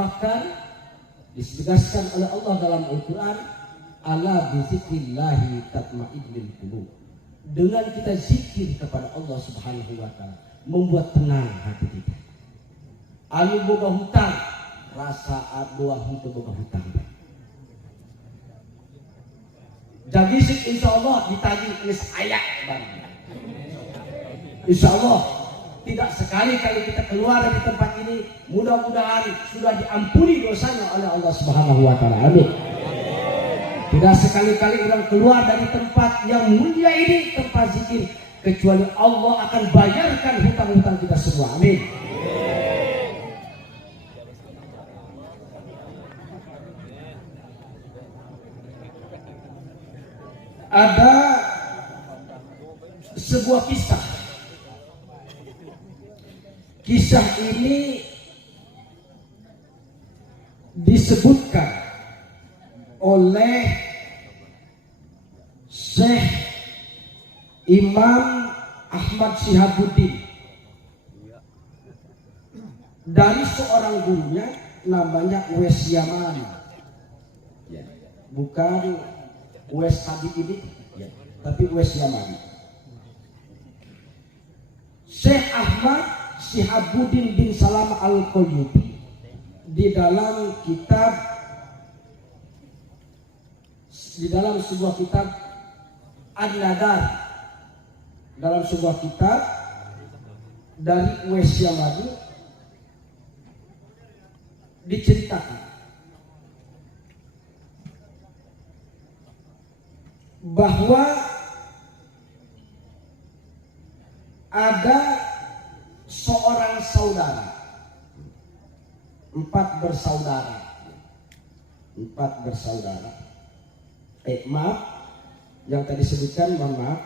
Bahkan disebutkan oleh Allah dalam Al-Quran, ala bizikrillahi tatma'innul qulub. Dengan kita zikir kepada Allah Subhanahu wa taala, membuat tenang hati kita. Anu boga hutang, rasa doa untuk boga hutang. Jadi insya Allah ditagih geus aya barang. Insya Allah tidak sekali-kali kita keluar dari tempat ini, mudah-mudahan sudah diampuni dosanya oleh Allah Subhanahu wa taala. Amin. Tidak sekali-kali orang keluar dari tempat yang mulia ini, tempat zikir, kecuali Allah akan bayarkan hutang-hutang kita semua. Amin. Ada sebuah kisah. Kisah ini disebutkan oleh Syekh Imam Ahmad Syihabuddin dari seorang gurunya namanya Uwais Yamani. Bukan Uwais Habib ini, tapi Uwais Yamani. Syekh Ahmad Syihabuddin bin Salam Al-Qayyubi di dalam sebuah kitab An-Nadar, dalam sebuah kitab dari Uwais Yamani diceritakan bahwa ada seorang saudara, empat bersaudara. Maaf, yang tadi sebutkan, mohon maaf.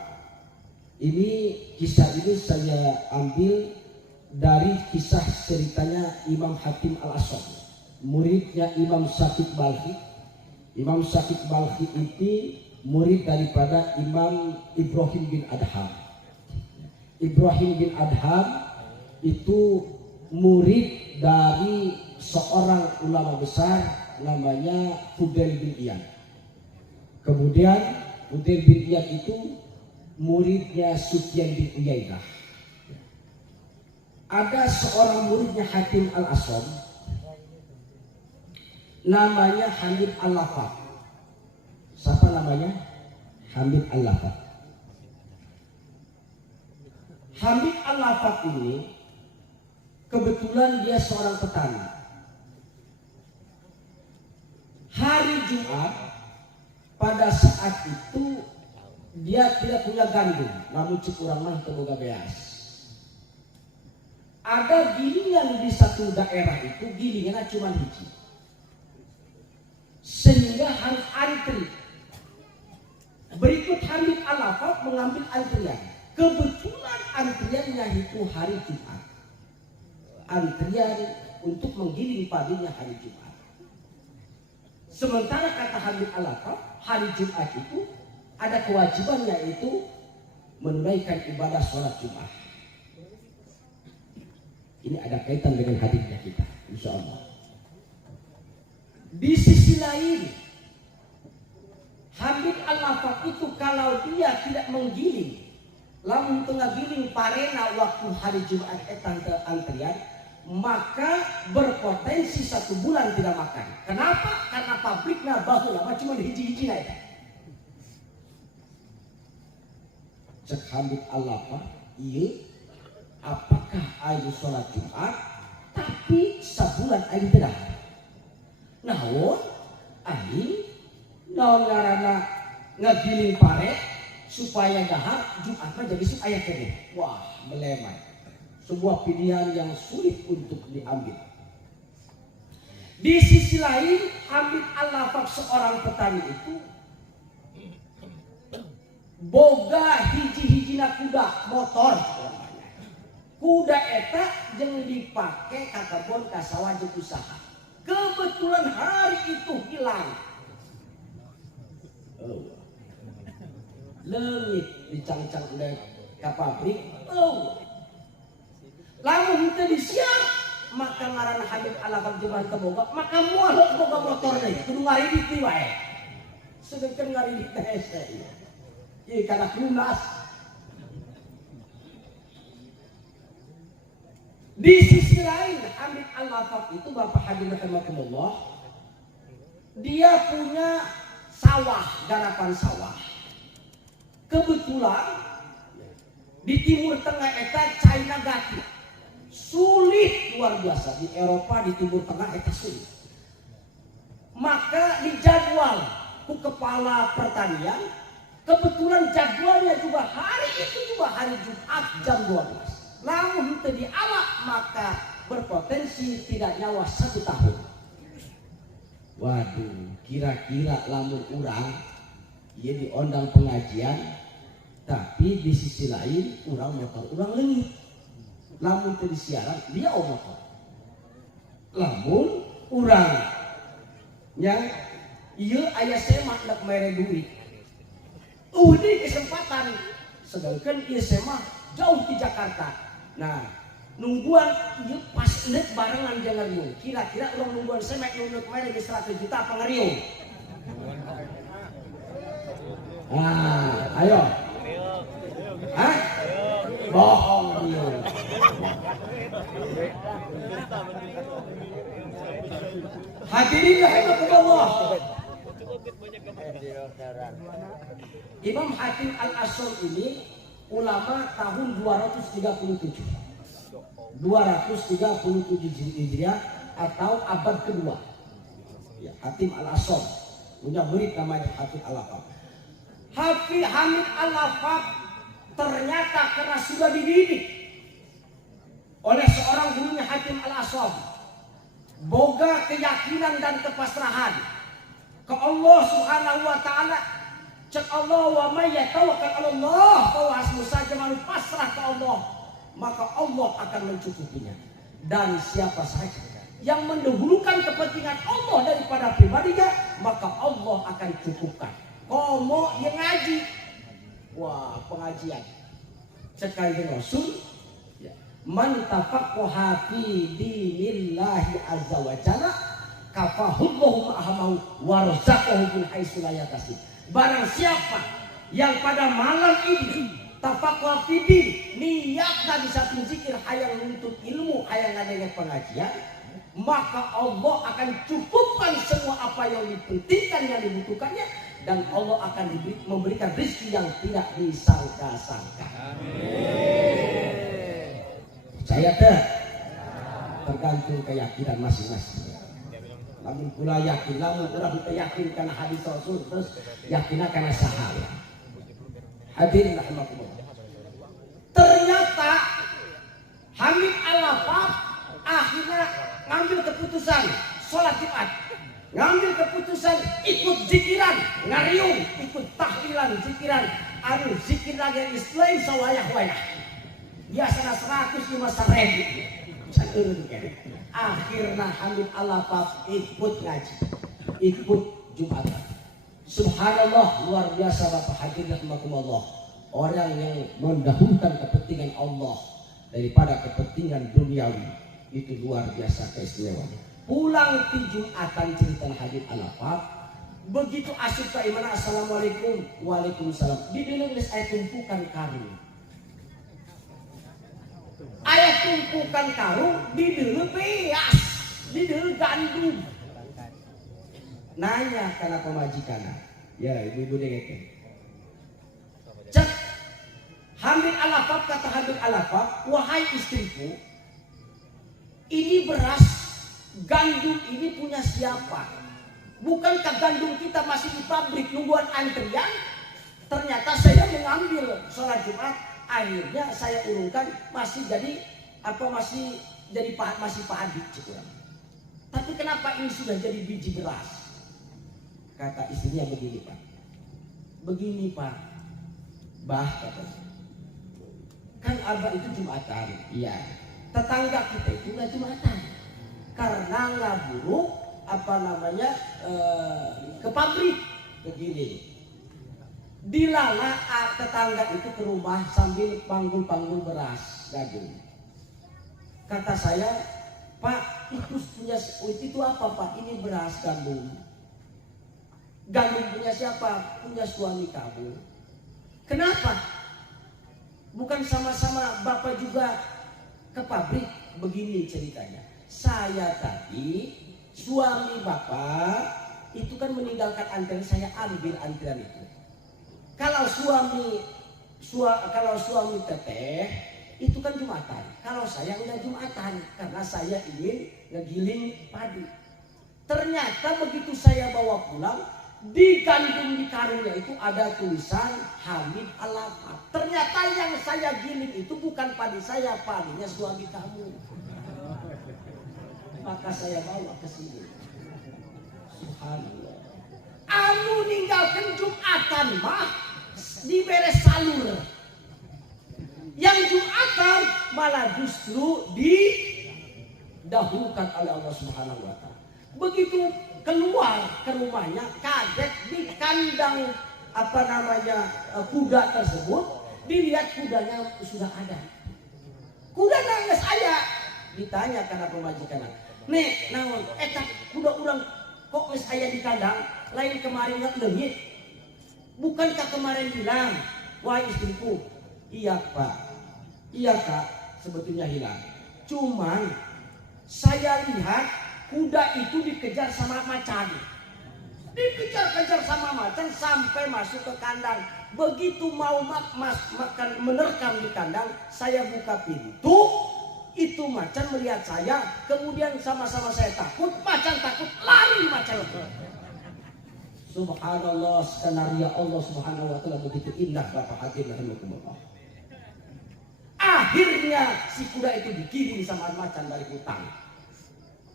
Ini kisah ini saya ambil dari kisah ceritanya Imam Hatim Al-Aswad, muridnya Imam Syakib Balkhi. Imam Syakib Balkhi itu murid daripada Imam Ibrahim bin Adham. Ibrahim bin Adham itu murid dari seorang ulama besar namanya Fudail bin Iyad. Kemudian Fudail bin Iyad itu muridnya Sufyan bin Uyainah. Ada seorang muridnya Hatim Al-Aswad namanya Hamid Al-Lafat. Siapa namanya? Hamid Al-Lafat. Hamid Al-Lafat ini kebetulan dia seorang petani. Hari Jumat pada saat itu dia tidak punya gandum, namun cukup ramah tenaga beas. Ada gilingan di satu daerah itu, gilingannya cuma hiji, sehingga harus antri. Berikut Hamid Al-Lafat mengambil antrian. Kebetulan antriannya itu hari Jumat. Antrian untuk menggiling padinya hari Jumat. Sementara kata Hamid Al-Lafat, hari Jumat itu ada kewajiban, yaitu menunaikan ibadah sholat Jumat. Ini ada kaitan dengan hadirnya kita, insya Allah. Di sisi lain, Hamid Al-Lafat itu kalau dia tidak menggiling, lamun tengah giling parena waktu hari Jumat tante antrian, maka berpotensi 1 bulan tidak makan. Kenapa? Karena pabriknya baheula cuma hiji-hiji na eta. Cek Hamid Al-Lafat, iya, apakah ayo sholat Jumat tapi sebulan ayo tidak? Naon aing naon ngaranna ngagiling pare supaya dahar Jumat mah jadi supaya kene. Wah, melemah. Sebuah pilihan yang sulit untuk diambil. Di sisi lain, Hamid Al-Lafat seorang petani itu boga hiji-hijina kuda motor. Kuda eta jeung dipake ka kebon ka sawah jeung usaha. Kebetulan hari itu hilang. Leungit dicang-cang ka pabrik. Lamun teu disiap maka ngaran Habib Alafab Juman Keboga, maka mual boga motor deh, kudu ngaridit di wae. Sedangkan ngaridit teh saya. Ieu kana lunas. Di sisi lain, Habib Alafab itu Bapak Haji Rahimahullah, dia punya sawah, garapan sawah. Kebetulan di Timur Tengah eta China gati. Sulit luar biasa di Eropa, di Timur Tengah eta sulit. Maka dijadwal ku kepala pertanian, kebetulan jadwalnya juga hari itu juga hari Jumat jam 12. Lamun teu dialak maka berpotensi tidak nyawa 1 tahun. Waduh, kira-kira lamun urang ieu diondang pengajian, tapi di sisi lain urang motor urang leungit. Lamun teu disiaran dia motor. Lamun urang nya ieu aya sema dak mere duit. Di kesempatan sedangkan ieu sema jauh di Jakarta. Nah, nungguan ieu pas neuk barengan jeung ngariung. Kira-kira urang nungguan sema neuk mere ge 100 juta apa ngariung? Ayo. Hah? Bohong dia. Hadirin rahimakumullah. Imam Hatim Al-Asy ini ulama tahun 237. 237 Hijriah atau abad kedua. Ya, Hatim Al-Asy punya murid namanya Hatim Al-Afaf. Hamid Al-Afaf ternyata karena sudah dididik oleh seorang gurunya Hatim Al-Asy, boga keyakinan dan kepasrahan ke Allah Subhanahu wa taala. Cek Allah, wa may yatawakkal 'ala Allah fa hasbuh, saja manusia pasrah ke Allah maka Allah akan mencukupinya. Dan siapa saja yang mendahulukan kepentingan Allah daripada pribadinya maka Allah akan cukupkan. Komo yang ngaji, wah pengajian sekali Rasul ya. Man tafaqqaha fi dinillahi azza wa jalla kafahullahu ma'ahamahu warzaqahu min haitsu la yahtasib. Barang siapa yang pada malam ini tafaqqaha fi din, niatna di satu zikir hayang nuntut ilmu, hayang ngadenge pengajian, maka Allah akan cukupkan semua apa yang dipentingkan, yang dibutuhkannya, dan Allah akan memberikan rezeki yang tidak disangka-sangka. Amin. Percaya tak? Tergantung keyakinan masing-masing. Lamun kula yakin, lamun urang teu yakin kana hadis Rasul, terus yakinna kana sahabat. Hadirin rahimakumullah. Ternyata Hamid Al-Afaf akhirnya ngambil keputusan sholat Jumat, ngambil keputusan ikut zikiran, ngariung, ikut tahlilan, zikiran, anu zikir lagi Islam sawayah-wayah. Biasanya 150.000. Akhirnya Hamid Al-Afaf ikut ngaji, ikut Jumatan. Subhanallah, luar biasa Bapak Haji Rahimahullah. Orang yang mendahulukan kepentingan Allah daripada kepentingan duniawi itu luar biasa keistimewaan. Pulang di Jumatan cerita Habib Al-Afaf, begitu asyik ke imana assalamualaikum, waalaikumsalam. Di dalam ayat tumpukan karung, ayat tumpukan karung di dalam beas, di dalam gandum. Nanya karena pemajikan, ya ibu-ibu dengek. Cek Habib Al-Afaf, kata Habib Al-Afaf, wahai istriku, ini beras gandum ini punya siapa? Bukankah gandum kita masih di pabrik nungguan antrian? Ternyata saya mengambil sholat Jumat, akhirnya saya urungkan masih jadi apa, masih jadi masih padi. Tapi kenapa ini sudah jadi biji beras? Kata istrinya begini Pak, begini Pak, bah katanya, kan abah itu Jumatan, iya. Tetangga kita itu nggak Jumatan karena nggak buruk apa namanya ke pabrik begini. Dilala tetangga itu ke rumah sambil panggul-panggul beras daging. Kata saya, Pak, itu apa Pak? Ini beras gandum. Gandum punya siapa? Punya suami kamu. Kenapa? Bukan sama-sama Bapak juga ke pabrik? Begini ceritanya. Saya tadi, suami Bapak itu kan meninggalkan antrian, saya ambil antrian itu. Kalau suami teteh itu kan Jumatan. Kalau saya udah Jumatan karena saya ingin ngegiling padi. Ternyata begitu saya bawa pulang, di gandum di karungnya itu ada tulisan Hamid Al-Afaf. Ternyata yang saya giling itu bukan padi saya, padinya suami kamu. Maka saya bawa ke sini. Subhanallah. Anu ninggalkan Jumatan mah diberes salur. Yang Jumatan malah justru didahulukan oleh Allah Subhanahu wa taala. Begitu keluar ke rumahnya, kaget di kandang kuda tersebut, dilihat kudanya sudah ada. Kuda nangis ayah. Ditanya karena pemajikan. Nek, naon eta kuda urang kok geus aya di kandang, lain kemarin leungit. Bukankah kemarin bilang, wah istriku, iya Pak, iya Kak, sebetulnya hilang. Cuman saya lihat kuda itu dikejar sama macan. Dikejar-kejar sama macan sampai masuk ke kandang. Begitu mau makan menerkam di kandang, saya buka pintu. Itu macan melihat saya, kemudian sama-sama saya takut, macan takut, lari macan. Subhanallah, skenario Allah Subhanahu wa taala begitu indah Bapak hadirin rahimakumullah. Akhirnya si kuda itu digiring sama macan balik hutang.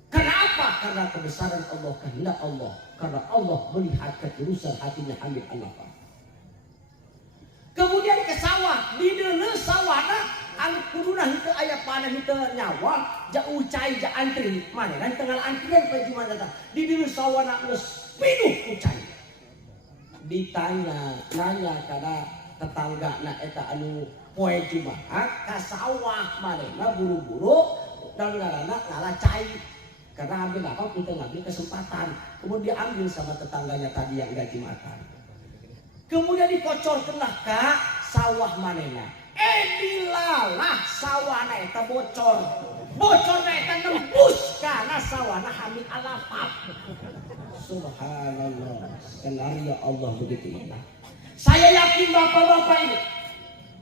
Kenapa? Karena kebesaran Allah, kehendak Allah. Karena Allah melihat ketulusan hatinya Hamid Al-Afaf. Kemudian ke sawah, di dalam sawahna anu kuduna henteu aya panen henteu nyawa, ja ucai ja antri, manehna tengah antrian pe Jumat. Di dalam sawahna geus pinuh ucai. Nanya karena tetangga eta anu poe Jumat ka sawah manehna buru-buru dan ngalah cai. Karena ambil apa kita ngambil kesempatan. Kemudian diambil sama tetangganya tadi yang enggak Jumatan. Kemudian dikocorkanlah ke sawah manehna. Dilalah sawahna eta bocor. Bocorna eta nembus kana sawahna Hamid Al-Afaf. Subhanallah, skenario Allah begitu indah. Saya yakin bapak-bapak ini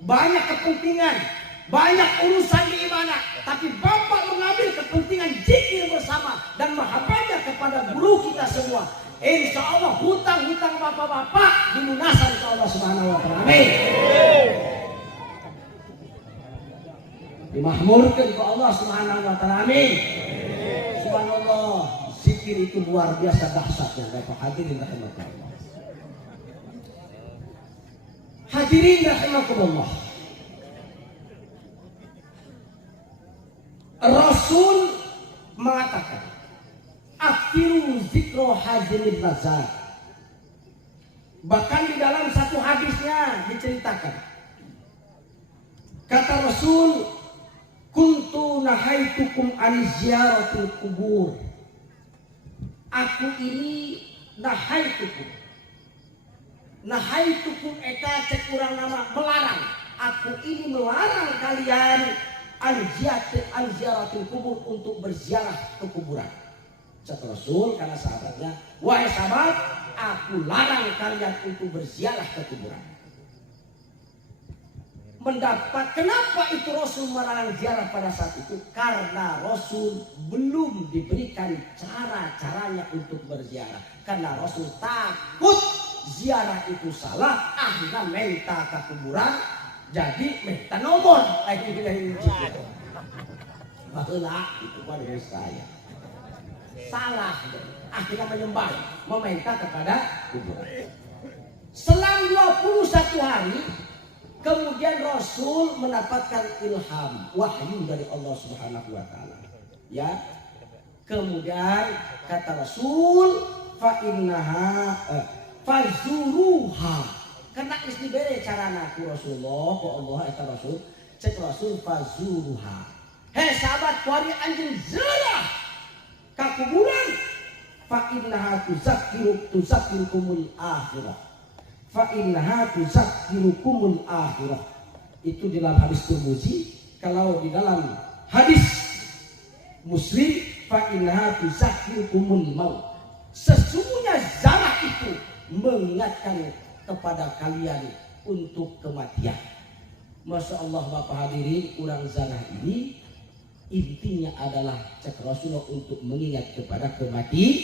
banyak kepentingan, banyak urusan di mana, tapi bapak mengambil kepentingan zikir bersama dan mahabbahnya kepada guru kita semua. Insya Allah hutang-hutang bapak-bapak dilunaskan oleh Allah Subhanahu wa taala. Amin. Dimahmurkan ke Allah Subhanahu wa taala. Amin. Subhanallah, zikir itu luar biasa dahsyatnya Bapak hadirin rahimakumullah. Hadirin rahimakumullah. Rasul mengatakan, "Akhiru zikro hazimil lazat." Bahkan di dalam satu hadisnya diceritakan, kata Rasul, "Kuntu nahaitukum an ziyaratil kubur." Aku ini nahaitukum eta cek urang nama melarang. Aku ini melarang kalian an ziyaratil kubur, untuk berziarah ke kuburan. Kata Rasul karena sahabatnya, "Wahai sahabat, aku larang kalian untuk berziarah ke kuburan." Kenapa itu Rasul melarang ziarah pada saat itu? Karena Rasul belum diberikan cara-caranya untuk berziarah. Karena Rasul takut ziarah itu salah, akhirnya minta ke kuburan, jadi minta nomor. Lagi bilang gitu. Baheula itu pada saya. Salah, akhirnya menyembah, meminta kepada kuburan. Selang 21 hari, kemudian Rasul mendapatkan ilham, wahyu dari Allah Subhanahu wa taala. Ya. Kemudian kata Rasul, fa innaha fazuruha. Karena geus dibere carana ku Rasulullah, ku Allah eta Rasul, cek Rasul fazuruha. Hei sahabat, kuari anjing zirah ka kuburan. Fa innaha tuzakkirukumul akhirah. Fa innaha tuzakkirukumul akhirah. Itu di dalam hadis Tirmizi. Kalau di dalam hadis Muslim, fa innaha tuzakkirukumul maut. Sesungguhnya zarah itu mengingatkan kepada kalian untuk kematian. Masya Allah Bapak hadirin, urang zarah ini intinya adalah cek Rasulullah untuk mengingat kepada kematian.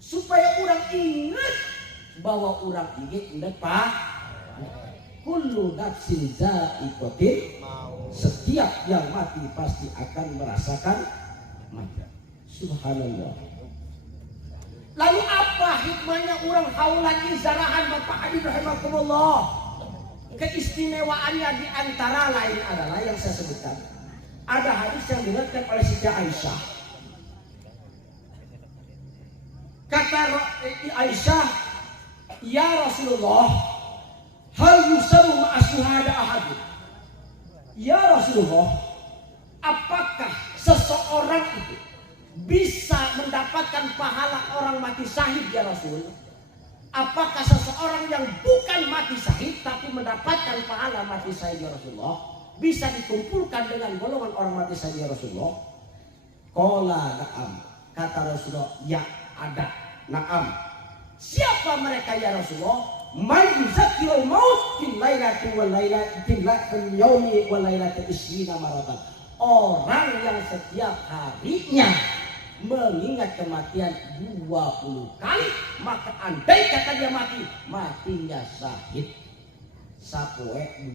Supaya orang ingat bahwa orang ini nepah kullu nafsin za'iqatin, setiap yang mati pasti akan merasakan mati. Subhanallah. Lalu apa hikmahnya orang haulan izarahan Bapak hadirin rahimakumullah? Keistimewaannya di antara lain adalah yang saya sebutkan. Ada hadis yang diriwayatkan oleh Siti Aisyah. Kata Aisyah, ya Rasulullah, hal yusaru ma'asyuhada ahadun. Ya Rasulullah, apakah seseorang itu bisa mendapatkan pahala orang mati syahid ya Rasul? Apakah seseorang yang bukan mati syahid tapi mendapatkan pahala mati syahid ya Rasulullah bisa dikumpulkan dengan golongan orang mati syahid ya Rasulullah? Qala na'am. Kata Rasulullah, ya ada. Na'am. Siapa mereka ya Rasulullah? Man yuzakkirul maut fil lailati wal lailati fil yaumi wal lailati 20 maratan. Orang yang setiap harinya mengingat kematian 20 kali, maka andai kata dia mati, matinya syahid. Sapoe